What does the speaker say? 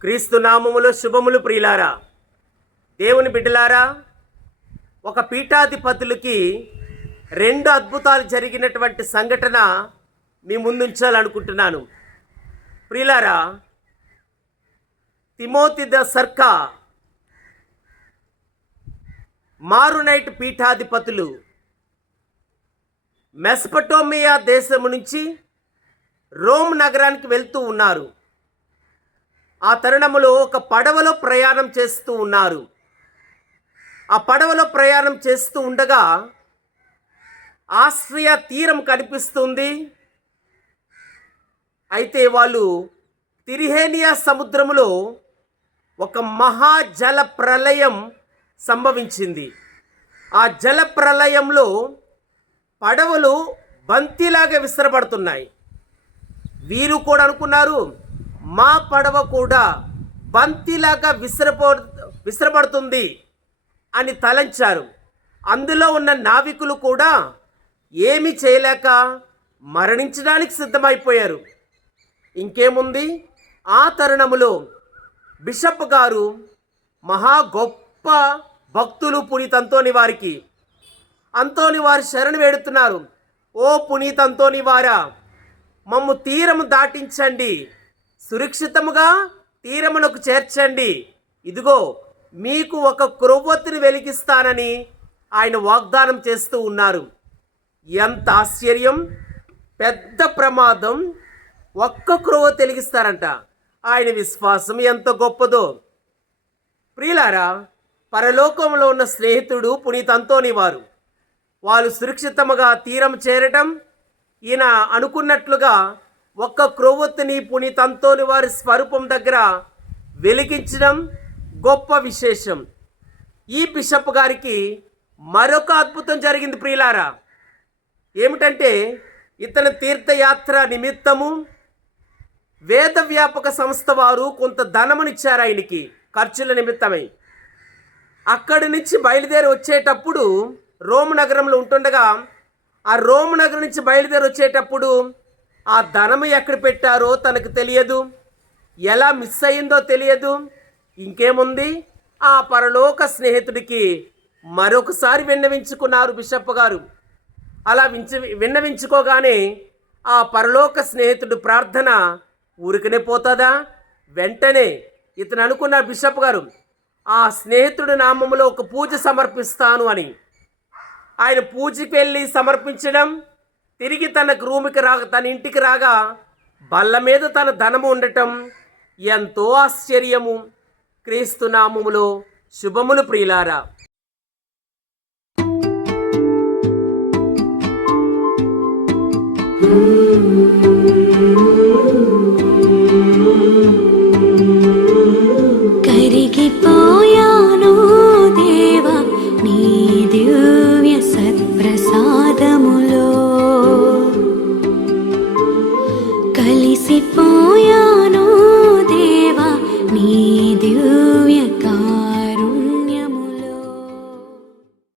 క్రీస్తు నామములో శుభములు ప్రియులారా దేవుని బిడ్డలారా ఒక పీఠాధిపతులకి రెండు అద్భుతాలు జరిగినటువంటి సంఘటన మీ ముందుంచాలనుకుంటున్నాను. ప్రియులారా తిమోతి ద సర్కా మారునైట్ పీఠాధిపతులు మెస్పటోమియా దేశం నుంచి రోమ్ నగరానికి వెళ్తూ ఉన్నారు. ఆ తరుణములో ఒక పడవలో ప్రయాణం చేస్తూ ఉన్నారు. ఆ పడవలో ప్రయాణం చేస్తూ ఉండగా ఆస్ట్రియా తీరం కనిపిస్తుంది. అయితే వాళ్ళు తిరిహేనియా సముద్రములో ఒక మహాజల ప్రళయం సంభవించింది. ఆ జల ప్రళయంలో పడవలు బంతిలాగా విసిరబడుతున్నాయి. వీరు కూడా అనుకున్నారు మా పడవ కూడా బంతిలాగా విసిరపో విసిరబడుతుంది అని తలంచారు. అందులో ఉన్న నావికులు కూడా ఏమి చేయలేక మరణించడానికి సిద్ధమైపోయారు. ఇంకేముంది? ఆ తరుణములో బిషప్ గారు మహా గొప్ప భక్తులు పునీత్ అంతోని వారికి. అంతోని వారు శరణు వేడుతున్నారు. ఓ పునీత్ అంతోని వారా మమ్ము తీరము దాటించండి. సురక్షితముగా తీరమునకు చేర్చండి. ఇదిగో మీకు ఒక క్రొవ్వొత్తిని వెలిగిస్తానని ఆయన వాగ్దానం చేస్తూ ఉన్నారు. ఎంత ఆశ్చర్యం! పెద్ద ప్రమాదం! ఒక్క క్రొవ్వ తెలిగిస్తారంట. ఆయన విశ్వాసం ఎంత గొప్పదో! ప్రియులారా పరలోకంలో ఉన్న స్నేహితుడు పునీత్ అంతోని వారు. వాళ్ళు సురక్షితముగా తీరం చేరటం ఈయన అనుకున్నట్లుగా ఒక్క క్రొవ్వొత్తిని పునీతంతోని వారి స్వరూపం దగ్గర వెలిగించడం గొప్ప విశేషం. ఈ బిషప్ గారికి మరొక అద్భుతం జరిగింది ప్రియులారా. ఏమిటంటే ఇతని తీర్థయాత్ర నిమిత్తము వేద వ్యాపక సంస్థ వారు కొంత ధనమునిచ్చారు ఆయనకి ఖర్చుల నిమిత్తమై. అక్కడి నుంచి బయలుదేరి వచ్చేటప్పుడు రోమ్ నగరంలో ఉంటుండగా ఆ రోమ్ నగరం నుంచి బయలుదేరి వచ్చేటప్పుడు ఆ ధనము ఎక్కడ పెట్టారో తనకు తెలియదు. ఎలా మిస్ అయిందో తెలియదు. ఇంకేముంది? ఆ పరలోక స్నేహితుడికి మరొకసారి విన్నవించుకున్నారు బిషప్ గారు. అలా వించి విన్నవించుకోగానే ఆ పరలోక స్నేహితుడు ప్రార్థన ఊరికనే పోతుందా? వెంటనే ఇతను అనుకున్న బిషప్ గారు ఆ స్నేహితుడి నామములో ఒక పూజ సమర్పిస్తాను అని. ఆయన పూజకి వెళ్ళి సమర్పించడం తిరిగి తన రూమ్కి రాగా తన ఇంటికి రాగా బల్ల మీద తన ధనము ఉండటం ఎంతో ఆశ్చర్యము క్రీస్తునామములో శుభములు ప్రియులారా Hmm.